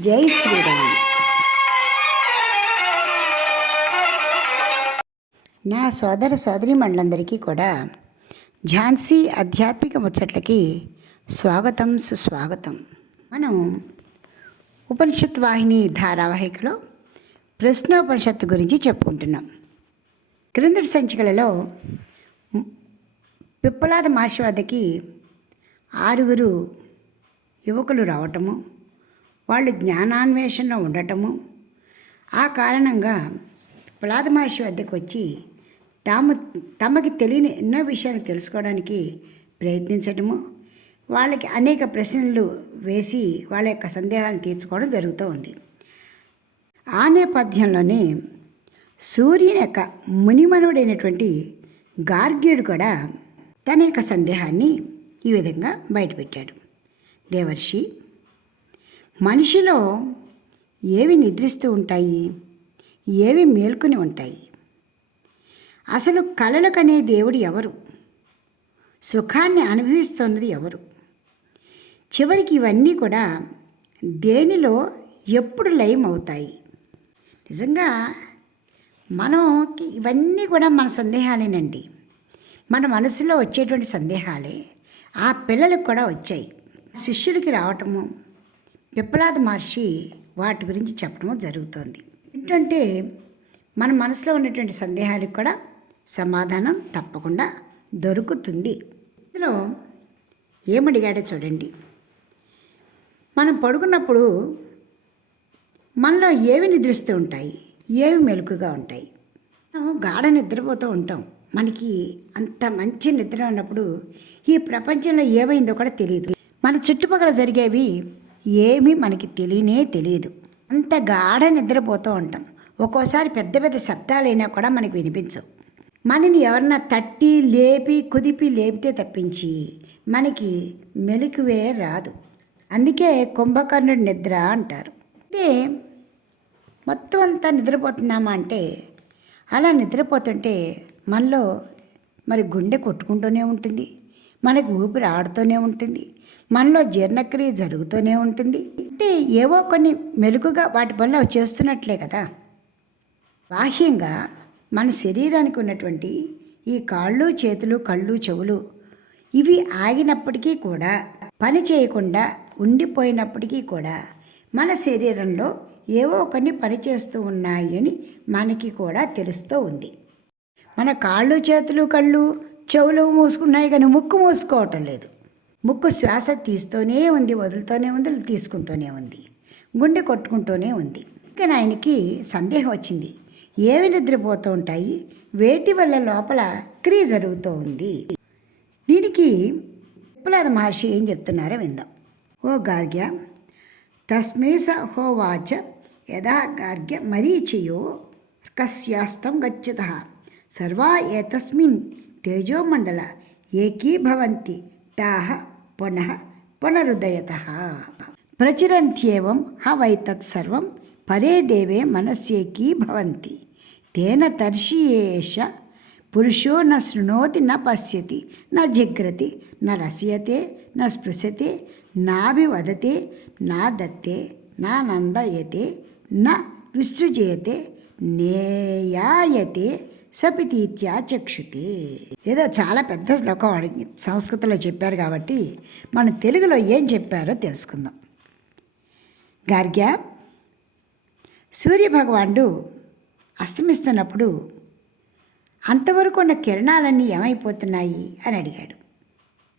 జై శ్రీరామ్. నా సోదర సోదరీమణులందరికీ కూడా ఝాన్సీ ఆధ్యాత్మిక ముచ్చట్లకి స్వాగతం సుస్వాగతం. మనం ఉపనిషత్ వాహిని ధారావాహికలో ప్రశ్నోపనిషత్తు గురించి చెప్పుకుంటున్నాం. క్రిందటి సంచికలలో పిప్పలాద మహర్షి వద్దకి ఆరుగురు యువకులు రావటము వాళ్ళు జ్ఞానాన్వేషణలో ఉండటము. ఆ కారణంగా ప్రహ్లాద మహర్షి వద్దకు వచ్చి తాము తమకి తెలియని ఎన్నో విషయాలు తెలుసుకోవడానికి ప్రయత్నించటము. వాళ్ళకి అనేక ప్రశ్నలు వేసి వాళ్ళ యొక్క సందేహాలను తీర్చుకోవడం జరుగుతూ ఉంది. ఆ నేపథ్యంలోనే సూర్యుని యొక్క మునిమనుడైనటువంటి గార్గ్యుడు కూడా తన యొక్క సందేహాన్ని ఈ విధంగా బయటపెట్టాడు. దేవర్షి మనిషిలో ఏవి నిద్రిస్తూ ఉంటాయి ఏవి మేల్కొని ఉంటాయి? అసలు కలలకనే దేవుడు ఎవరు? సుఖాన్ని అనుభవిస్తున్నది ఎవరు? చివరికి ఇవన్నీ కూడా దేనిలో ఎప్పుడు లయం అవుతాయి? నిజంగా మనకి ఇవన్నీ కూడా మన సందేహాలేనండి. మన మనసులో వచ్చేటువంటి సందేహాలే. ఆ పిల్లలకు కూడా వచ్చాయి. శిష్యులకి రావటము విప్లాద మహర్షి వాటి గురించి చెప్పడము జరుగుతోంది. ఏంటంటే మన మనసులో ఉన్నటువంటి సందేహాలకు కూడా సమాధానం తప్పకుండా దొరుకుతుంది. ఇందులో ఏమడిగాడో చూడండి. మనం పడుకున్నప్పుడు మనలో ఏవి నిద్రిస్తూ ఉంటాయి ఏవి మెలకుగా ఉంటాయి? మనం గాఢ నిద్రపోతూ ఉంటాం. మనకి అంత మంచి నిద్ర ఉన్నప్పుడు ఈ ప్రపంచంలో ఏమైందో కూడా తెలియదు. మన చుట్టుపక్కల జరిగేవి ఏమీ మనకి తెలియనే తెలియదు. అంత గాఢ నిద్రపోతూ ఉంటాం. ఒక్కోసారి పెద్ద పెద్ద శబ్దాలైనా కూడా మనకు వినిపించవు. మనని ఎవరన్నా తట్టి లేపి కుదిపి లేపితే తప్పించి మనకి మెలకువే రాదు. అందుకే కుంభకర్ణుడి నిద్ర అంటారు. అయితే మొత్తం అంతా నిద్రపోతున్నామా అంటే అలా నిద్రపోతుంటే మనలో మరి గుండె కొట్టుకుంటూనే ఉంటుంది. మనకు ఊపిరి ఆడుతూనే ఉంటుంది. మనలో జీర్ణక్రియ జరుగుతూనే ఉంటుంది. అంటే ఏవో కొన్ని మెలుగుగా వాటి పనులు అవి చేస్తున్నట్లే కదా. బాహ్యంగా మన శరీరానికి ఉన్నటువంటి ఈ కాళ్ళు చేతులు కళ్ళు చెవులు ఇవి ఆగినప్పటికీ కూడా పని చేయకుండా ఉండిపోయినప్పటికీ కూడా మన శరీరంలో ఏవో కొన్ని పనిచేస్తూ ఉన్నాయి అని మనకి కూడా తెలుస్తూ ఉంది. మన కాళ్ళు చేతులు కళ్ళు చెవులు మూసుకున్నాయి కానీ ముక్కు మూసుకోవటం లేదు. ముక్కు శ్వాస తీస్తూనే ఉంది వదులుతూనే ఉంది తీసుకుంటూనే ఉంది గుండె కొట్టుకుంటూనే ఉంది. ఇంకా ఆయనకి సందేహం వచ్చింది. ఏవి నిద్రపోతూ ఉంటాయి? వేటి వల్ల లోపల క్రియ జరుగుతూ ఉంది? దీనికి విప్లవాద మహర్షి ఏం చెప్తున్నారో విందాం. ఓ గార్గ్య తస్మేస హోవాచ యథా గార్గ్య మరీచయో కస్యాస్తం గచ్చత. సర్వా ఏతస్మిన్ తేజోమండల ఏకీభవంతి తాహ పునః పునరుదయత. ప్రచురంత్యేవం హ వైతత్సర్వం పరే దేవే మనస్యేకీ భవంతి. తేన తర్షియేష పురుషో న శృణోతి న పశ్యతి న జిగ్రతి న రసయతే న స్పృశతే నాభివదతే నా దత్తే నా నందయతే న విసృజయతే నేయాయతే సపితీత్యా చక్షుతి. ఏదో చాలా పెద్ద శ్లోకం అడిగి సంస్కృతంలో చెప్పారు కాబట్టి మనం తెలుగులో ఏం చెప్పారో తెలుసుకుందాం. గార్గ్య సూర్యభగవానుడు అస్తమిస్తున్నప్పుడు అంతవరకు ఉన్న కిరణాలన్నీ ఏమైపోతున్నాయి అని అడిగాడు.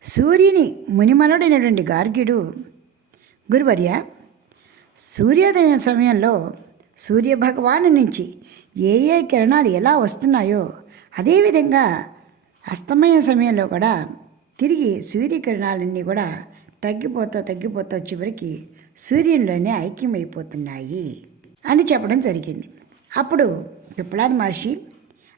సూర్యుని మునిమనుడైనటువంటి గార్గ్యుడు గురువర్య సూర్యోదయం సమయంలో సూర్యభగవాను నుంచి ఏ ఏ కిరణాలు ఎలా వస్తున్నాయో అదేవిధంగా అస్తమయ సమయంలో కూడా తిరిగి సూర్యకిరణాలన్నీ కూడా తగ్గిపోతూ తగ్గిపోతూ చివరికి సూర్యునిలోనే ఐక్యమైపోతున్నాయి అని చెప్పడం జరిగింది. అప్పుడు విప్లవాద మహర్షి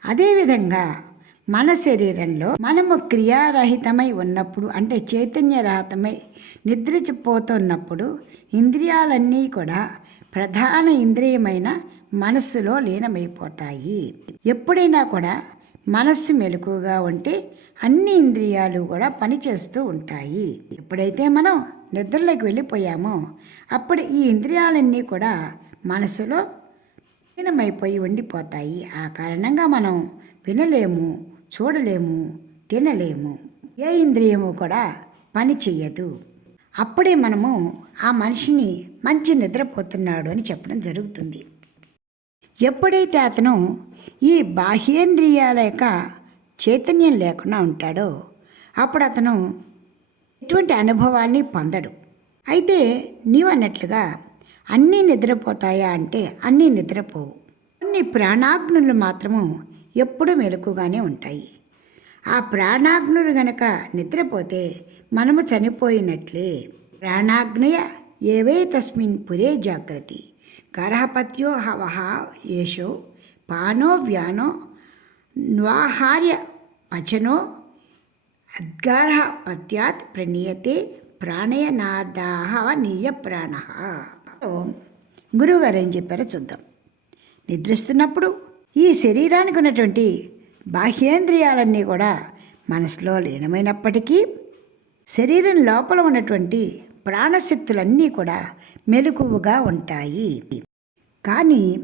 అదేవిధంగా మన శరీరంలో మనము క్రియారహితమై ఉన్నప్పుడు అంటే చైతన్యరహితమై నిద్రపోతున్నప్పుడు ఇంద్రియాలన్నీ కూడా ప్రధాన ఇంద్రియమైన మనస్సులో లీనమైపోతాయి. ఎప్పుడైనా కూడా మనస్సు మెలకుగా ఉంటే అన్ని ఇంద్రియాలు కూడా పనిచేస్తూ ఉంటాయి. ఎప్పుడైతే మనం నిద్రలోకి వెళ్ళిపోయామో అప్పుడు ఈ ఇంద్రియాలన్నీ కూడా మనసులో లీనమైపోయి ఉండిపోతాయి. ఆ కారణంగా మనం వినలేము చూడలేము తినలేము. ఏ ఇంద్రియము కూడా పని చెయ్యదు. అప్పుడే మనము ఆ మనిషిని మంచి నిద్రపోతున్నాడు అని చెప్పడం జరుగుతుంది. ఎప్పుడైతే అతను ఈ బాహ్యేంద్రియాల యొక్క చైతన్యం లేకుండా ఉంటాడో అప్పుడు అతను ఎటువంటి అనుభవాల్ని పొందడు. అయితే నీవు అన్నట్లుగా అన్నీ నిద్రపోతాయా అంటే అన్నీ నిద్రపోవు. కొన్ని ప్రాణాగ్నులు మాత్రము ఎప్పుడూ మెలకుగానే ఉంటాయి. ఆ ప్రాణాగ్నులు గనక నిద్రపోతే మనము చనిపోయినట్లే. ప్రాణాగ్నయ ఏవై తస్మిన్ పురే జాగ్రత్త గర్హపత్యో హవహ ఏషో పానో వ్యానో న్వాహార్య పచనో అద్గార్హపత్యాత్ ప్రణీయతే ప్రాణయనాదాహవనీయ ప్రాణ. గురువుగారు ఏం చెప్పారో చూద్దాం. నిద్రిస్తున్నప్పుడు ఈ శరీరానికి ఉన్నటువంటి బాహ్యేంద్రియాలన్నీ కూడా మనసులో లీనమైనప్పటికీ శరీరం లోపల ఉన్నటువంటి ప్రాణశక్తులన్నీ కూడా మెలకువగా ఉంటాయి. కానీ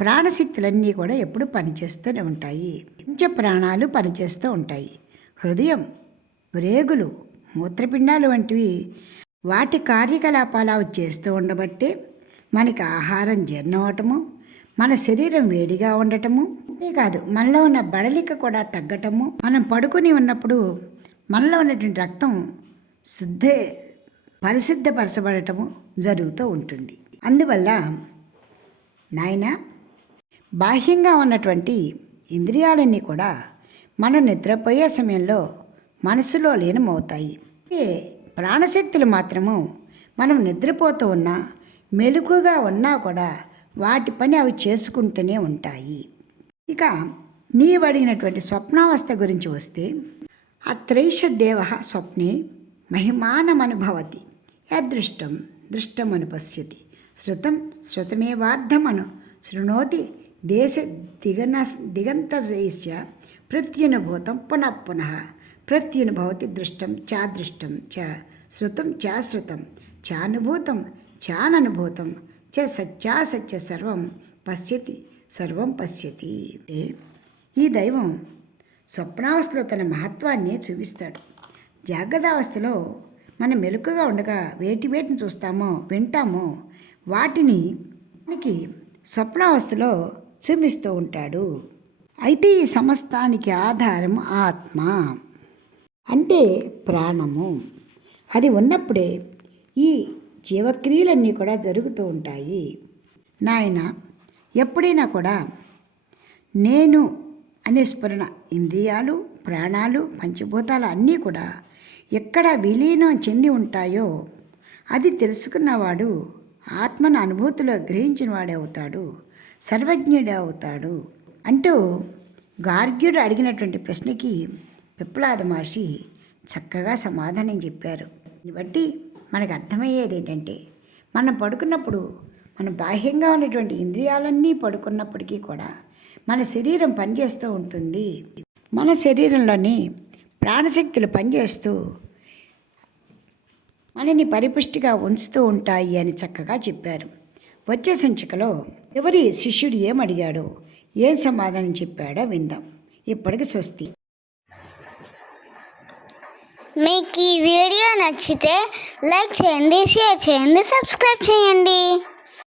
ప్రాణశక్తులన్నీ కూడా ఎప్పుడు పనిచేస్తూనే ఉంటాయి. పంచ ప్రాణాలు పనిచేస్తూ ఉంటాయి. హృదయం ప్రేగులు మూత్రపిండాలు వంటివి వాటి కార్యకలాపాలు అవి చేస్తూ ఉండబట్టే మనకి ఆహారం జీర్ణం అవటము మన శరీరం వేడిగా ఉండటము అంతేకాదు మనలో ఉన్న బడలిక కూడా తగ్గటము. మనం పడుకుని ఉన్నప్పుడు మనలో ఉన్నటువంటి రక్తం శుద్ధే పరిశుద్ధపరచబడటము జరుగుతూ ఉంటుంది. అందువల్ల నాయన బాహ్యంగా ఉన్నటువంటి ఇంద్రియాలన్నీ కూడా మనం నిద్రపోయే సమయంలో మనసులో లీనమవుతాయి. ఏ ప్రాణశక్తులు మాత్రము మనం నిద్రపోతూ ఉన్నా మెలుకుగా ఉన్నా కూడా వాటి పని అవి చేసుకుంటూనే ఉంటాయి. ఇక నీవు అడిగినటువంటి స్వప్నావస్థ గురించి వస్తే అత్రైష దేవ స్వప్నే మహిమానమనుభవతి. యదృష్టం దృష్టమనుపశ్యతి. శృతం శృతమేవార్థమను శృణోతి దేశ దిగన దిగంతశ ప్రత్యనుభూతం పునః పునః. ప్రత్యనుభవతి దృష్టం చాదృష్టం చ. శృతం చాశ్రుతం చానుభూతం చాననుభూతం చ సత్యాసత్య సర్వం పశ్యతి సర్వం పశ్యతి. అంటే ఈ దైవం స్వప్నావస్థలో తన మహత్వాన్ని చూపిస్తాడు. జాగ్రత్తావస్థలో మనం మెలుకగా ఉండగా వేటి వేటిని చూస్తామో వింటామో వాటిని మనకి స్వప్నావస్థలో చూపిస్తూ ఉంటాడు. అయితే ఈ సమస్తానికి ఆధారం ఆత్మ అంటే ప్రాణము. అది ఉన్నప్పుడే ఈ జీవక్రియలన్నీ కూడా జరుగుతూ ఉంటాయి. నాయన ఎప్పుడైనా కూడా నేను అనే స్ఫురణ ఇంద్రియాలు ప్రాణాలు పంచభూతాలు అన్నీ కూడా ఎక్కడ విలీనం చెంది ఉంటాయో అది తెలుసుకున్నవాడు ఆత్మను అనుభూతిలో గ్రహించిన వాడే అవుతాడు సర్వజ్ఞుడే అవుతాడు. అంటూ గార్గ్యుడు అడిగినటువంటి ప్రశ్నకి విప్లాద మహర్షి చక్కగా సమాధానం చెప్పారు. దీన్ని బట్టి మనకు అర్థమయ్యేది ఏంటంటే మనం పడుకున్నప్పుడు మన బాహ్యంగా ఉన్నటువంటి ఇంద్రియాలన్నీ పడుకున్నప్పటికీ కూడా మన శరీరం పనిచేస్తూ ఉంటుంది. మన శరీరంలోని ప్రాణశక్తులు పనిచేస్తూ మనని పరిపుష్టిగా ఉంచుతూ ఉంటాయి అని చక్కగా చెప్పారు. వచ్చే సంచికలో ఎవరి శిష్యుడు ఏమడిగాడో ఏం సమాధానం చెప్పాడో విందాం. ఇప్పటికి స్వస్తి. మీకు ఈ వీడియో నచ్చితే లైక్ చేయండి షేర్ చేయండి సబ్స్క్రైబ్ చేయండి.